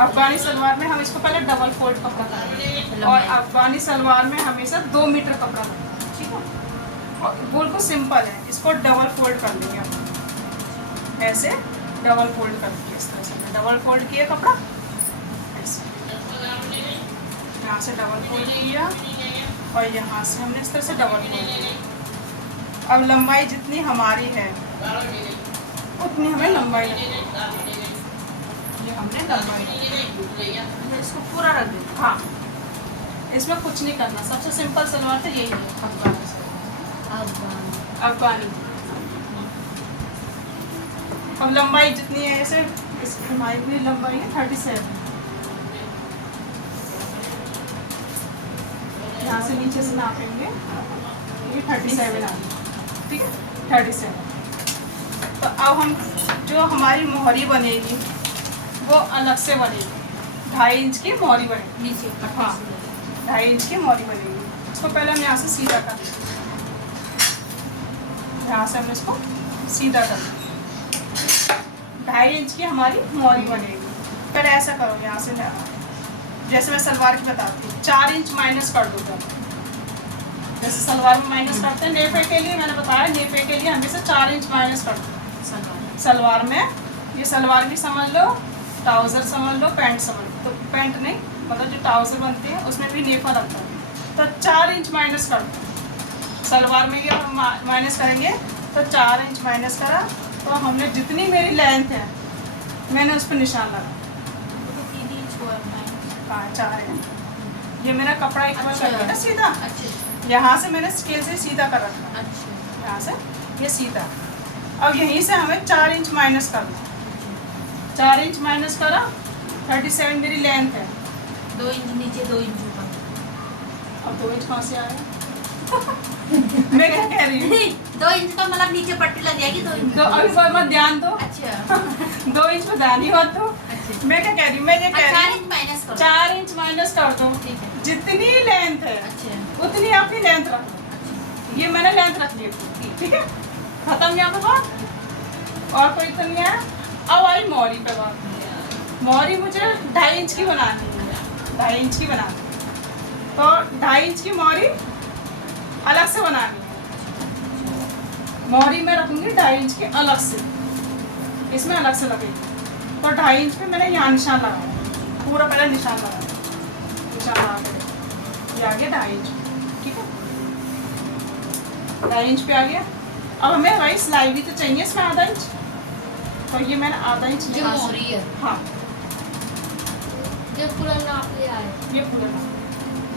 अफगानी सलवार में हम इसको पहले डबल फोल्ड कपड़ा करेंगे और अफगानी सलवार में हमेशा 2 मीटर कपड़ा करेंगे, ठीक है। और बिल्कुल सिंपल है, इसको डबल फोल्ड कर लेंगे हम, ऐसे डबल फोल्ड कर दिए, इस तरह से डबल फोल्ड किया कपड़ा, ऐसे यहाँ से डबल फोल्ड किया और यहाँ से हमने इस तरह से डबल फोल्ड किया। अब लंबाई जितनी हमारी है उतनी हमें लंबाई रखनी है। ये हमने लंबाई इसको पूरा रख देते, हाँ इसमें कुछ नहीं करना, सबसे सिंपल सलवार तो यही है अफगानी। अब लंबाई जितनी है ऐसे, हमारी पूरी लंबाई है 37, यहाँ से नीचे से नापेंगे, ये 37 आ गई, ठीक है 37। तो अब हम जो हमारी मोहरी बनेगी वो अलग से बनेगी, 2.5 इंच की मोहरी बनेगी नीचे, हाँ 2.5 इंच की मोहरी बनेगी। इसको पहले हम यहाँ से सीधा कर देंगे, यहाँ से हमने इसको सीधा कर दिया, 2.5 इंच की हमारी मोहरी बनेगी। फिर ऐसा करो, यहाँ से जैसे मैं सलवार की बताती हूँ 4 इंच माइनस कर दो, जैसे सलवार में माइनस करते हैं नेफे के लिए, मैंने बताया नेफे के लिए हमेशा 4 इंच माइनस कर दो सलवार में। ये सलवार भी समझ लो, ट्राउज़र समझ लो, पैंट समझ लो, तो पैंट नहीं मतलब जो ट्राउज़र बनते हैं उसमें भी नेफा लगता है, तो 4 इंच माइनस कर दो सलवार में। ये हम माइनस करेंगे तो 4 इंच माइनस करा, तो हमने जितनी मेरी लेंथ है मैंने उस पर निशान लगा, 4 इंच। ये मेरा कपड़ा इक्वल कर दिया ना सीधा, यहाँ से मैंने स्केल से सीधा कर रखा, यहाँ से ये सीधा। अब यहीं से हमें 4 इंच माइनस करना, 4 इंच माइनस करा, 37 मेरी लेंथ है, 2 इंच नीचे 2 इंच ऊपर। अब 2 इंच कहाँ से आया? मैं क्या कह रही हूँ, 2 इंच का मतलब नीचे पट्टी लग जाएगी 2 इंच। तो अभी पर मत ध्यान दो, अच्छा 2 इंच में ध्यान ही मत दो। मैं क्या कह रही हूँ, मैं ये कह रही 4 हूँ इंच माइनस करो। 4 इंच माइनस कर दो, ठीक है। जितनी लेंथ है अच्छा उतनी आपकी लेंथ रख लो। ये मैंने लेंथ रख ली, ठीक है, खत्म यहाँ पे बात, और कोई तो नहीं है। अब आई मोहरी पे बात। मोहरी मुझे 2.5 इंच की बनानी है, 2.5 इंच की बनानी है, तो 2.5 इंच की मोहरी अलग से बनानी है। मोहरी मैं रखूंगी 2.5 इंच की अलग से, इसमें अलग से लगेगी। तो 2.5 इंच पे मैंने यहाँ निशान लगाया, पूरा पहले निशान लगाया, निशान लगा के ये आ गया 2.5 इंच, ठीक है 2.5 इंच पे आ गया। अब हमें वही सिलाई भी तो चाहिए इसमें आधा इंच, तो ये मैंने आधा इंच जो मोहरी है, हाँ जो पूरा नाप लिया है। ये पूरा नाप।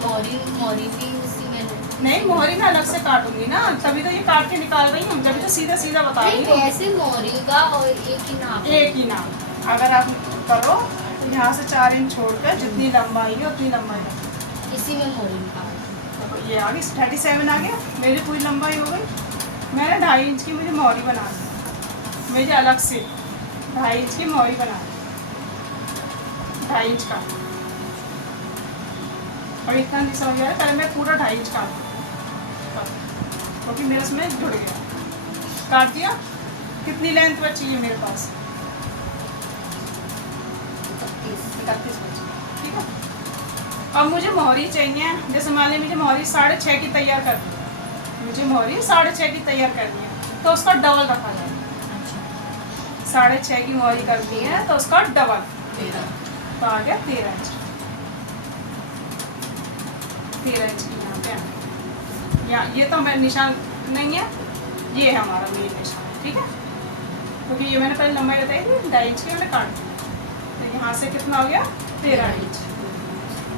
मोहरी भी उसी में नहीं मोहरी मैं अलग से काटूंगी ना, तभी तो ये काट के निकाल रही हूँ, जब तो सीधा सीधा बता रही हूँ। ऐसे मोहरी का और एक ही नाप, एक ही नाप। अगर आप करो तो यहाँ से 4 इंच छोड़कर जितनी लंबाई है उतनी लंबाई रखो, इसी में मोहरी निकाल। तो ये आ गई 37 आ गया, मेरी पूरी लंबाई हो गई। मैंने 2.5 इंच की मुझे मोहरी बनानी है, मुझे अलग से 2.5 इंच की मोहरी बनानी, 2.5 इंच का, और इतना नहीं समझ आया, पहले मैं पूरा 2.5 इंच काट क्योंकि मेरे इसमें जुड़ गया, काट दिया। कितनी लेंथ बची है मेरे पास? 31 बची, ठीक है। अब मुझे मोहरी चाहिए, जैसे मान लीजिए मुझे मोहरी 6.5 की तैयार करनी है, मुझे मोहरी 6.5 की तैयार करनी है, तो उसका डबल रखा जाए। 6.5 की मोहरी करनी है तो उसका डबल, तो आ गया 13 इंच, 13 इंच की यहाँ पे यहाँ। ये तो मेरा निशान नहीं है, ये है हमारा मेन निशान, ठीक है, क्योंकि ये मैंने पहले लंबाई बताई थी 2.5 इंच की, मैंने काट दी, तो यहाँ से कितना हो गया 13 इंच,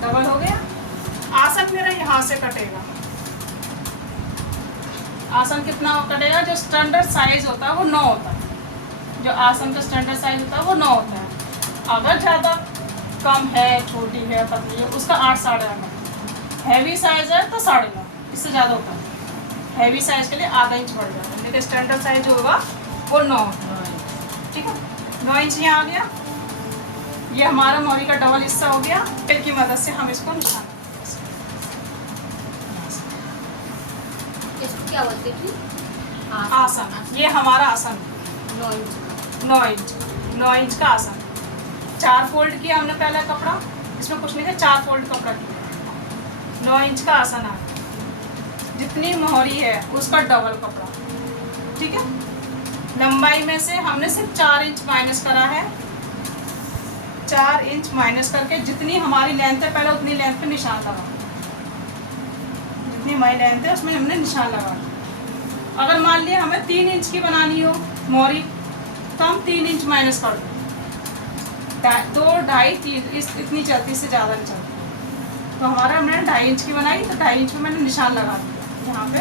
डबल हो गया। आसन मेरा यहाँ से कटेगा, आसन कितना कटेगा? जो स्टैंडर्ड साइज होता है वो 9 होता है, जो आसन का स्टैंडर्ड साइज होता है वो 9 होता है। अगर ज़्यादा कम है, छोटी है, पतली है, उसका 8 साढ़े 8। हैवी साइज है तो 9.5, इससे ज़्यादा होता है। हैवी साइज के लिए आधा इंच बढ़ जाता है, लेकिन स्टैंडर्ड साइज जो होगा वो 9 होता है, ठीक है। 9 इंच यहाँ आ गया, ये हमारा मोहरी का डबल हिस्सा हो गया। टेल की मदद से हम इसको निशान, इसको क्या बोलते थे? आसन, ये हमारा आसन 9 इंच। 9 इंच का आसन। 4 फोल्ड किया हमने पहला कपड़ा, इसमें कुछ नहीं था, 4 फोल्ड कपड़ा किया, 9 इंच का आसन आ, जितनी मोहरी है उसका डबल कपड़ा, ठीक है। लंबाई में से हमने सिर्फ 4 इंच माइनस करा है, 4 इंच माइनस करके जितनी हमारी लेंथ है पहले उतनी लेंथ पे निशान लगा, जितनी हमारी लेंथ है उसमें हमने निशान लगा। अगर मान लिया हमें 3 इंच की बनानी हो मोहरी तो हम 3 इंच माइनस कर दो, 2, 2.5, 3 इतनी चलती, इससे ज़्यादा नहीं चलती। तो हमारा हमने 2.5 इंच की बनाई तो 2.5 इंच पे मैंने निशान लगा दिया, यहाँ पे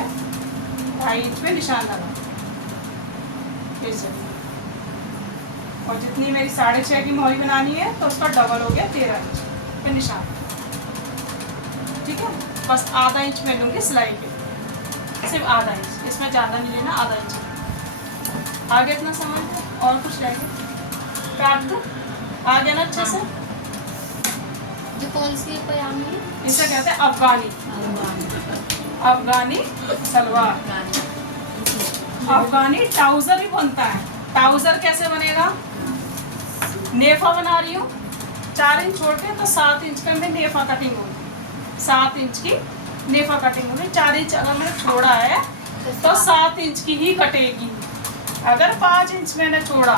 2.5 इंच पे निशान लगा इस जगह। और जितनी मेरी 6.5 की मोहरी बनानी है तो उसका डबल हो गया 13 इंच पे निशान, ठीक है। बस आधा इंच मैं लूँगी सिलाई के, सिर्फ आधा इंच, इसमें ज़्यादा नहीं लेना, आधा इंच। आगे इतना समझ लो, और कुछ रह गया काट दो, आ गया ना अच्छे से। जो कौन सी पजामी है? इसे कहते हैं अफगानी, अफगानी सलवार। अफगानी ट्राउजर भी बनता है। ट्राउजर कैसे बनेगा? नेफा बना रही हूँ 4 इंच छोड़ के, तो 7 इंच का मैं नेफा कटिंग होगी, 7 इंच की नेफा कटिंग होगी। 4 इंच अगर मैंने छोड़ा है तो 7 इंच की ही कटेगी। अगर 5 इंच मैंने छोड़ा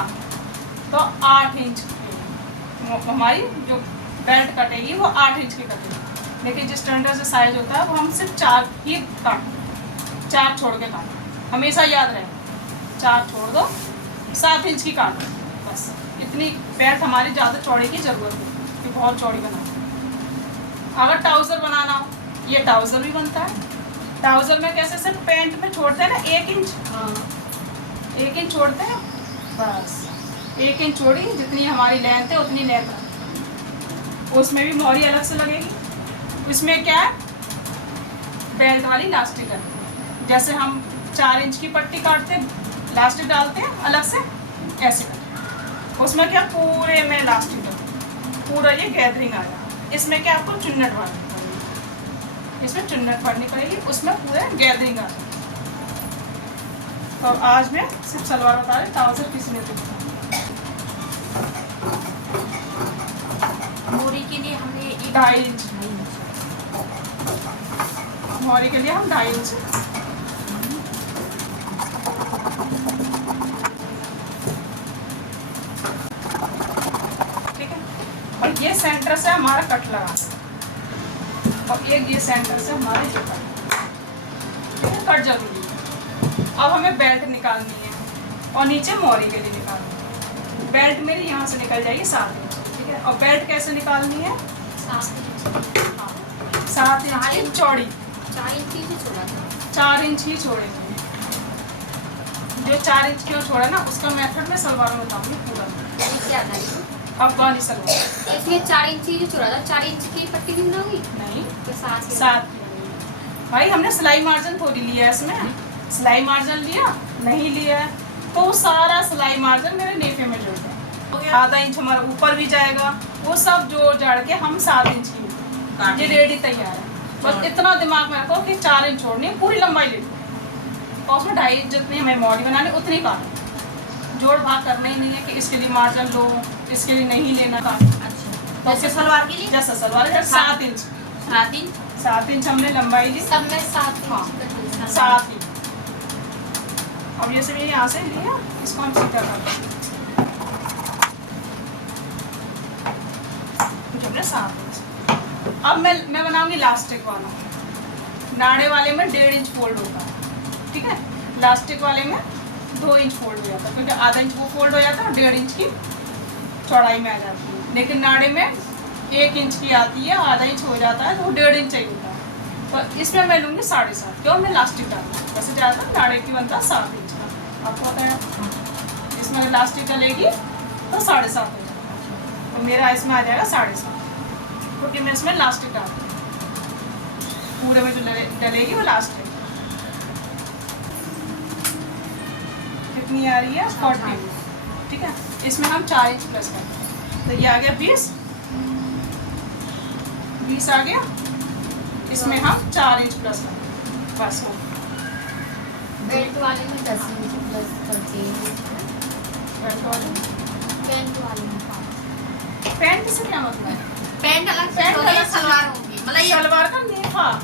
तो 8 इंच की हमारी जो बेल्ट कटेगी वो 8 इंच की कटेगी। लेकिन जिस स्टैंडर्ड से साइज होता है वो हम सिर्फ 4 ही काटते, 4 छोड़ के काटते, हमेशा याद रहे, 4 छोड़ दो, 7 इंच की काटो, बस इतनी। बेल्ट हमारी ज़्यादा चौड़ी की ज़रूरत है कि बहुत चौड़ी बनाओ। अगर ट्राउज़र बनाना हो, ये ट्राउज़र भी बनता है। ट्राउज़र में कैसे, सिर्फ पैंट में छोड़ते हैं ना 1 इंच, 1 इंच छोड़ते हैं, बस 1 इंच छोड़ी, जितनी हमारी लेंथ है उतनी लेंथ है। उसमें भी मोहरी अलग से लगेगी। उसमें क्या है, बेल्ट वाली लास्टिक है। जैसे हम 4 इंच की पट्टी काटते हैं, लास्टिक डालते हैं अलग से, ऐसे करते। उसमें क्या पूरे में लास्टिक है, पूरा ये गैदरिंग आया। इसमें क्या आपको चुन्नट भरनी पड़ेगी, इसमें चुन्नट भरनी पड़ेगी, उसमें पूरे गैदरिंग आ जाए। तो आज मैं सिर्फ सलवार बता रही, ट्राउजर किसी ने दिखा। मोरी के लिए हमने 2.5 इंच, मोहरी के लिए हम 2.5 इंच, ठीक है। और ये सेंटर से हमारा कट लगा, और एक ये सेंटर से हमारा ये कट जरूरी है। अब हमें बेल्ट निकालनी है और नीचे मोहरी के लिए निकालनी है। बेल्ट मेरी यहाँ से निकल जाएगी 7 इंच, ठीक है। और बेल्ट कैसे निकालनी है? 7 इंच चौड़ी, 4 इंच ही छोड़ा था, 4 इंच ही छोड़ेंगे। जो 4 इंच क्यों छोड़ा ना, उसका मेथड मैं सलवार में बताऊंगी पूरा। क्या था अफगानी सलवार, इसमें 4 इंच ही छोड़ा था, 4 इंच की पट्टी भी बनाओगी? नहीं, तो 7 7 भाई हमने सिलाई मार्जिन थोड़ी लिया है इसमें। सिलाई मार्जिन लिया नहीं लिया है तो वो सारा सिलाई मार्जिन मेरे नेफे में जुड़ गया। आधा इंच हमारा ऊपर भी जाएगा, वो सब जोड़ जाड़ के हम 7 इंच की ये रेडी तैयार है। बस इतना दिमाग में रखो कि 4 इंच छोड़नी है, पूरी लंबाई ले लो और उसमें 2.5 इंच जितनी हमें मोहरी बनानी उतनी काटो। जोड़ भाग करना ही नहीं है कि इसके लिए मार्जिन लो, इसके लिए नहीं लेना काटो। अच्छा, जैसे सलवार के लिए? जैसा सलवार है 7 इंच, 7 इंच, 7 इंच हमने लंबाई ली, सब में 7 हाँ, इंच 7 इंच। अब ये सब यहाँ से लिया, इसको हम सीधा कर देंगे। हमने 7 इंच। अब मैं बनाऊंगी लास्टिक वाला। नाड़े वाले में 1.5 इंच फोल्ड होता है, ठीक है। लास्टिक वाले में 2 इंच फोल्ड हो जाता है, क्योंकि आधा इंच वो फोल्ड हो जाता है और 1.5 इंच की चौड़ाई में आ जाती है। लेकिन नाड़े में 1 इंच की आती है, आधा इंच हो जाता है तो वो 1.5 इंच चाहिए होता है। तो इसमें मैं लूँगी 7.5, क्यों? मैं लास्टिक डालूँगी। वैसे ज़्यादा नाड़े की बनता है 7 इंच का, आपको पता है। इसमें लास्टिक डलेगी तो 7.5 हो जाएगा, तो मेरा इसमें आ जाएगा 7.5, क्योंकि मैं इसमें लास्टिक डालूँगी। पूरे में जो डलेगी वो लास्टिक कितनी आ रही है? 40, ठीक है। इसमें हम 4 इंच प्लस करेंगे, तो ये आ गया 20 आ गया। इसमें हम 4 इंच प्लस करेंगे, बस हो। बेल्ट वाले में 10 इंच प्लस कर चाहिए, बेल्ट वाले पैंट वाले में 5। पैंट से क्या मतलब है? पैंट अलग से पैंट होगी, अलग से। सलवार होगी, मतलब ये सलवार का नेफा,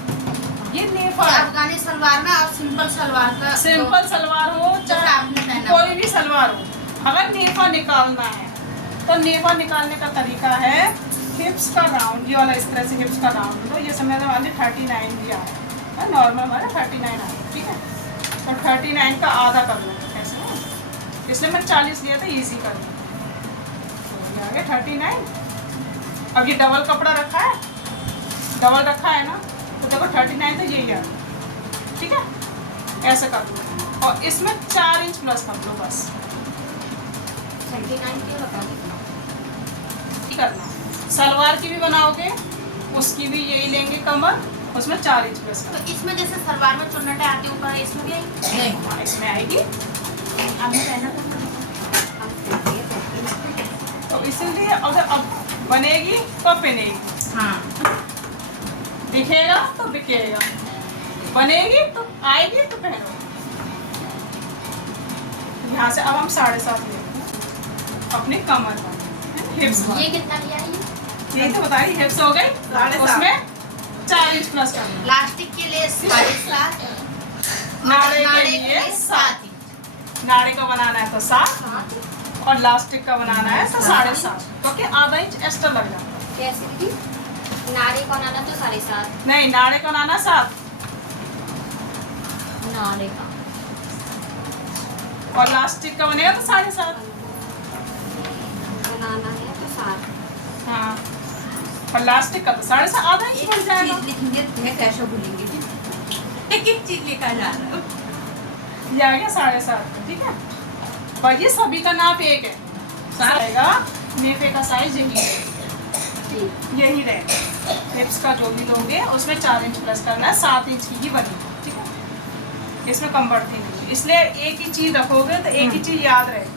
ये नेफा है। अफगानी सलवार ना और सिंपल सलवार का सिंपल सलवार हो जैसे चाहे आपने पहना कोई भी सलवार हो, अगर नेफा निकालना है तो नेफा निकालने का तरीका है हिप्स का राउंड, ये वाला इस तरह से हिप्स का राउंड लो। ये समझ वाले 39 दिया है, नॉर्मल हमारा 39 आया, ठीक है। तो 39 का आधा कर लो ऐसे ना, इसलिए मैं 40 दिया था, इजी कर लो। तो ये आ गया 39। अब ये डबल कपड़ा रखा है, डबल रखा है ना, तो देखो 39 तो यही आ गया, ठीक है। ऐसे कर लो और इसमें 4 इंच प्लस कर लो बस, 39 क्यों बता दी? ठीक करना। सलवार की भी बनाओगे उसकी भी यही लेंगे कमर, उसमें 4 इंच प्लस तो इसमें जैसे सलवार में चुन्नटे आती है ऊपर, इसमें भी आई करना, इसमें आएगी। आपने पहना था। तो इसीलिए अगर अब बनेगी तो पहनेगी, हाँ दिखेगा तो बिकेगा, बनेगी तो आएगी तो पहनो। यहाँ से अब हम 7.5 लेंगे अपनी कमर पर, हिप्स पर। ये कितना लिया है ये? ये तो बता रही, हिप्स हो गई, 7.5 उसमें 4 इंच प्लस करना। प्लास्टिक के लिए 7.5, नाड़े नाड़े के लिए 7 इंच। नाड़े का बनाना है तो 7 और लास्टिक का बनाना है तो 7.5, क्योंकि आधा इंच एक्स्ट्रा लग जाता है। कैसे दी? नारे का नाना तो 7.5, नहीं, नाड़े का बनाना 7 नारे का और लास्टिक का बनेगा तो 7.5। बनाना है तो 7। हाँ, और लास्टिक का तो 7.5, आधा इंच बढ़ जाएगा। चीज लिखेंगे तुम्हें कैसे भूलेंगे, एक एक चीज लिखा जा रहा है। ये आ गया 7.5, ठीक है। पर ये सभी का नाप एक है, आएगा नेफे का साइज यही रहेगा। हिप्स का जो भी लोगे उसमें 4 इंच प्लस करना है, 7 इंच की ही बनेगी, ठीक है। इसमें कम बढ़ती नहीं, इसलिए एक ही चीज रखोगे तो एक ही चीज याद रहेगी,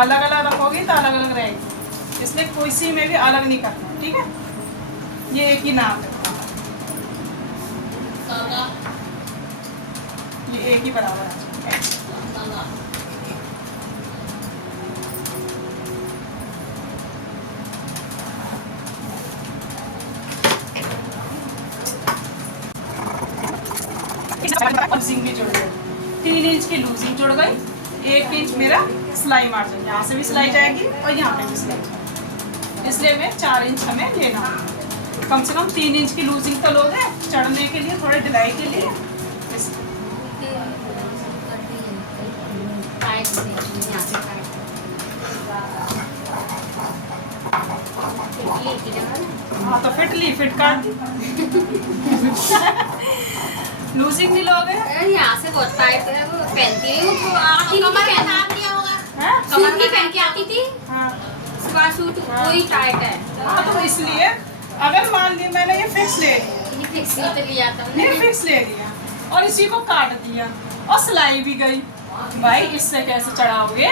अलग अलग रखोगे तो अलग अलग रहेगी, इसलिए किसी में भी अलग नहीं करना, ठीक है। ये एक ही नाप है, ये एक ही बराबर है। लूजिंग भी जुड़ गई, 3 इंच की लूजिंग जुड़ गई, 1 इंच मेरा सिलाई मार्जिन, यहाँ से भी सिलाई जाएगी और यहाँ पे भी सिलाई जाएगी, इसलिए मैं 4 इंच हमें लेना है। कम से कम 3 इंच की लूजिंग तो लोगे चढ़ने के लिए, थोड़े ढिलाई के लिए। टाइट से यहाँ से टाइट ये की जगह हाँ तो फिट काट दी। लूजिंग नहीं लोगे यहाँ से बहुत टाइट है, वो पहनती है वो आती नहीं कमर का पहन नाप लिया होगा। हैं? सूट नहीं पहन के आती थी, हाँ सलवार सूट वही टाइट है। हाँ, तो इसलिए अगर मान ली मैंने ये फिक्स ले लिया, ये फिक्स ही तो लिया था ये फिक्स ले लिया और इसी को काट दिया और सिलाई भी गई, भाई इससे कैसे चढ़ाओगे?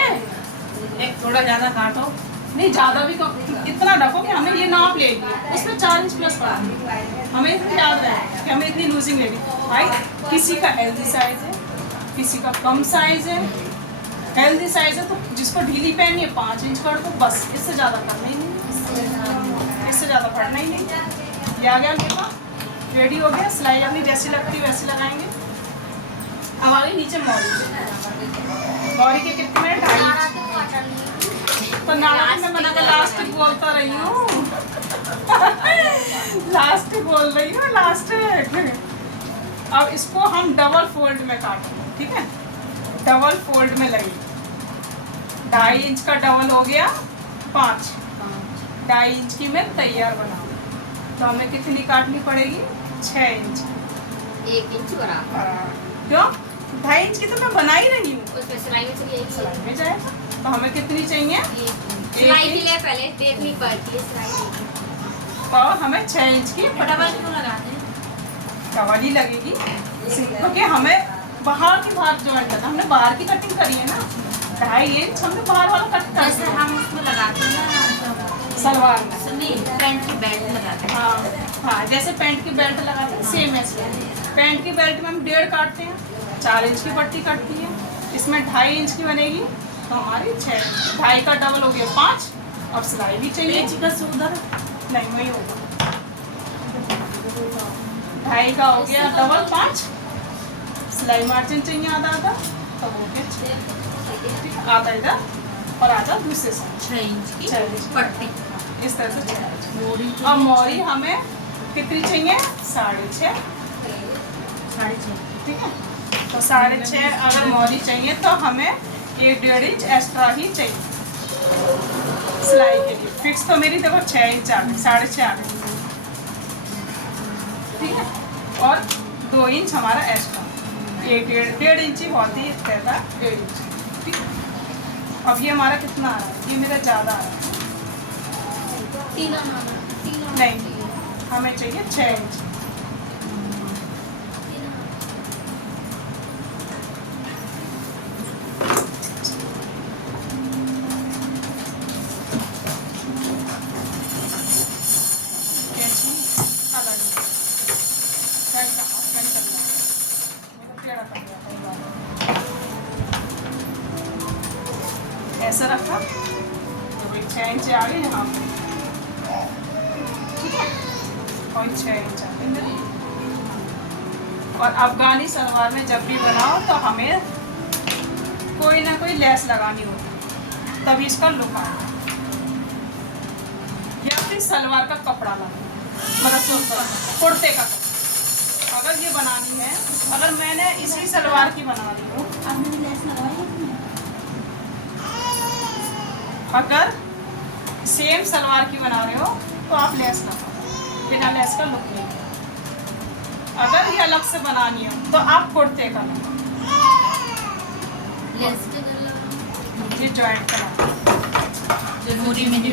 एक थोड़ा ज्यादा काटो, नहीं ज्यादा भी इतना रखो कि हमें ये नाप ले लिया, उसमें 4 इंच प्लस पड़ा, हमें इतना याद रहे कि हमें इतनी लूजिंग लेनी। भाई किसी का हेल्दी साइज है, किसी का कम साइज है, हेल्दी साइज है तो जिसको ढीली पहनी है 5 इंच कर दो बस, इससे ज़्यादा करना ही नहीं, इससे ज़्यादा पड़ना ही नहीं। ये आ गया मेरे पास, रेडी हो गया, सिलाई अपनी जैसी लगती है वैसी लगाएंगे। अब आ गई नीचे मौरी के कितने 2.5 इंच, तो नाड़ा में मैंने कहा लास्टिक बोलता रही हूँ लास्टिक बोल रही हूँ, लास्टिक। अब इसको हम डबल फोल्ड में काटेंगे, ठीक है, डबल फोल्ड में लगेगी। 2.5 इंच का डबल हो गया 5, 2.5 इंच की मैं तैयार बनाऊँ, तो हमें कितनी काटनी पड़ेगी? 6 इंच। 1 इंच बराबर, क्यों? 2.5 इंच की तो मैं बना ही रही हूँ, उसमें सिलाई में चली जाएगी। सिलाई में जाएगा, तो हमें कितनी चाहिए? सिलाई के लिए पहले देखनी पड़ती है सिलाई, तो हमें 6 इंच की डबल क्यों लगाते हैं? डबल ही लगेगी, क्योंकि हमें बाहर की बाहर जॉइंट करना, हमने बाहर की कटिंग करी है ना, 2.5 इंच हमने बाहर वाला कट कर जैसे हम उसमें लगाते हैं ना सलवार में, नहीं, पैंट की बेल्ट लगाते हैं। हाँ हाँ, जैसे पैंट की बेल्ट लगाते हैं सेम ऐसे। पैंट की बेल्ट में हम 1.5 काटते हैं, 4 इंच की पट्टी कटती है, इसमें 2.5 इंच की बनेगी तो हमारी 6, 2.5 का डबल हो गया 5 अब सिलाई भी चाहिए। पेच का उधर नहीं वही होगा, 2.5 का हो गया डबल 5, सिलाई मार्जिन चाहिए आधा आधा, तब हो गया 6, ठीक है, आधा इधर और आधा दूसरे साइड 6 इंच की 6 इंच पट्टी। इस तरह से 6 इंच। मोरी अब मोरी हमें कितनी चाहिए? 6.5, 6.5। ठीक है। तो 6.5 अगर मोरी चाहिए तो हमें 1.5 इंच एक्स्ट्रा ही चाहिए सिलाई के लिए। फिक्स तो मेरी देखो 6 इंच आ गई, 6.5 आ गई, ठीक है। और 2 इंच हमारा एक्स्ट्रा, 1.5 इंच ही बहुत ही कहता है, 1.5 इंच, ठीक है। अब ये हमारा कितना आ रहा है? ये मेरा ज़्यादा आ रहा है, नहीं हमें चाहिए 6 इंच। ऐसा रखा तो भाई 6 इंच आ गई यहाँ पे, ठीक है, और 6 इंच आ गई मेरी। और अफगानी सलवार में जब भी बनाओ तो हमें कोई ना कोई लेस लगानी होती, तभी इसका लुक आएगा। या फिर सलवार का कपड़ा लगाना, मतलब कुर्ते का कपड़ा अगर ये बनानी है। अगर मैंने इसी सलवार की बना रही हूँ, आपने भी लेस लगवाई है? अगर सेम सलवार की बना रहे हो तो आप लेस लगाओ, बिना लेस का लुक नहीं है। अगर ये अलग से बनानी हो तो आप कुर्ते का लगाओ, लेस के कर लो। ये जॉइंट करा। मोरी में जो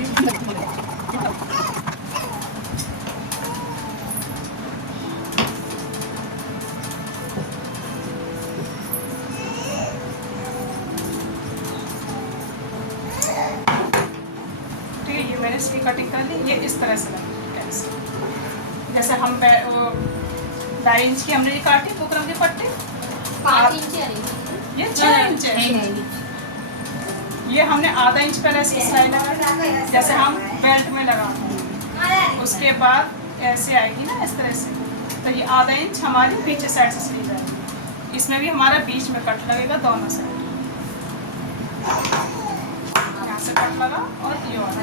ठीक है, ये मैंने इसकी कटिंग कर ली। ये इस तरह से लगी, ऐसे जैसे हम 2.5 इंच की हमने ये काटी बुकरम की पट्टी, 5 इंच आ रही है। ये 6 इंच है। ये हमने आधा इंच पहले ऐसे सिलाई लगा, जैसे हम बेल्ट में लगाते हैं, उसके बाद ऐसे आएगी ना इस तरह से, तो ये आधा इंच हमारी पीछे साइड से सिली जाएगी। इसमें भी हमारा बीच में कट लगेगा दोनों साइड, यहाँ से कट लगा और ये वाला।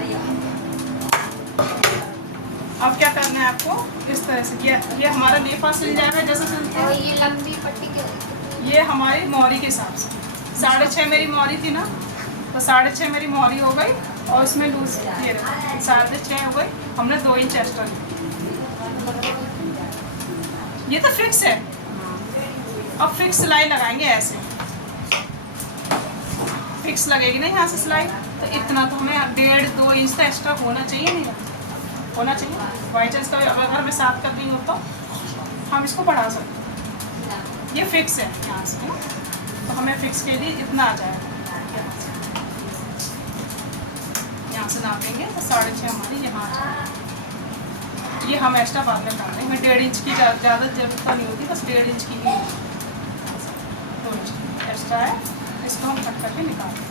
अब क्या करना है आपको, इस तरह से ये हमारा लेफा सिल जाएगा जैसे सिलते और हैं। ये लंबी पट्टी क्या होती ये हमारी मोहरी के हिसाब से 6.5 मेरी मोहरी थी ना, तो 6.5 मेरी मोहरी हो गई और उसमें लूज ये 6.5 हो गई, हमने 2 इंच एक्स्ट्रा ली। ये तो फिक्स है। अब फिक्स सिलाई लगाएंगे ऐसे, फिक्स लगेगी ना यहाँ से सिलाई, तो इतना तो हमें 1.5-2 इंच तो एक्स्ट्रा होना चाहिए, नहीं होना चाहिए। बाई चांस कभी अगर मैं 7 कर दी हूँ तो हम इसको बढ़ा सकते हैं। ये फिक्स है यहाँ से, तो हमें फिक्स के लिए इतना आ जाएगा। यहाँ से नापेंगे तो 6.5 हमारी यहाँ आ जाएगी। ये हम एक्स्ट्रा बाद में डालेंगे, हमें 1.5 इंच की ज़्यादा जरूरत नहीं होती, बस 1.5 इंच की ही 2 इंच की एक्स्ट्रा है, इसको हम कट करके निकालेंगे।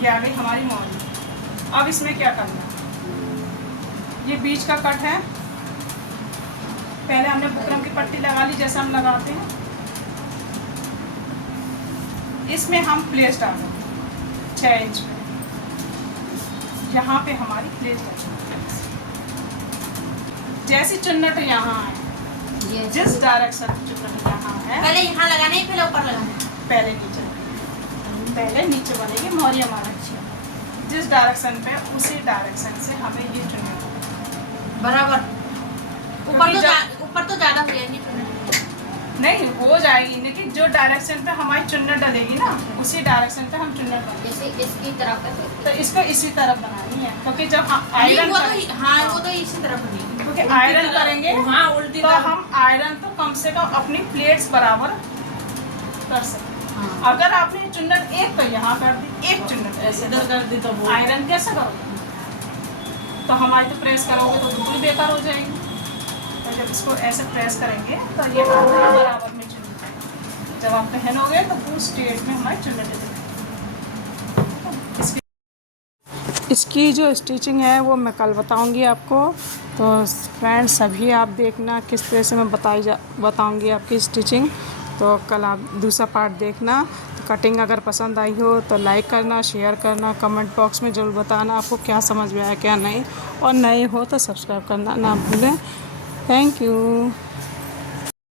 ये आ गई हमारी मोहरी। अब इसमें क्या करना है, ये बीच का कट है, पहले हमने बुकरम की पट्टी लगा ली जैसे हम लगाते हैं। इसमें हम प्लेस डालेंगे 6 इंच में, यहाँ पे हमारी प्लेस डालेंगे। जैसी चुन्नट यहाँ है, जिस डायरेक्शन में चुन्नट यहाँ है, पहले यहाँ लगाना है, पहले ऊपर लगाना है। पहले नीचे बनेगी मोहरी हमारा। जिस डायरेक्शन पे उसी डायरेक्शन से हमें ये चुन्नट बराबर ऊपर तो ज्यादा हो जाएगी नहीं हो जाएगी, लेकिन जो डायरेक्शन पे हमारी चुन्नट डलेगी ना, उसी डायरेक्शन पे हम चुन्नट बनाएंगे। जैसे इसकी तरफ है तो इसको इसी तरफ बनानी है, क्योंकि जब हम आयरन वो तो इसी तरफ बनेगी, क्योंकि आयरन करेंगे उल्टी तो हम आयरन तो कम से कम अपनी प्लेट्स बराबर कर सकते। अगर आपने चुन्नट एक तो यहाँ कर दी, एक चुन्नट ऐसे इधर कर दी, तो आयरन कैसे करोगे? तो हमारी तो प्रेस करोगे तो बिल्कुल बेकार हो जाएगी। तो जब इसको ऐसे प्रेस करेंगे तो ये बराबर में चुन्नट जब आप पहनोगे तो वो स्टेट में हमारी चुन्नट दिखेगी। इसकी जो स्टिचिंग है वो मैं कल बताऊंगी आपको। तो फ्रेंड्स सभी आप देखना किस तरह से मैं बताऊंगी आपकी स्टिचिंग। तो कल आप दूसरा पार्ट देखना। तो कटिंग अगर पसंद आई हो तो लाइक करना, शेयर करना, कमेंट बॉक्स में ज़रूर बताना आपको क्या समझ में आया क्या नहीं, और नए हो तो सब्सक्राइब करना ना भूलें। Thank you.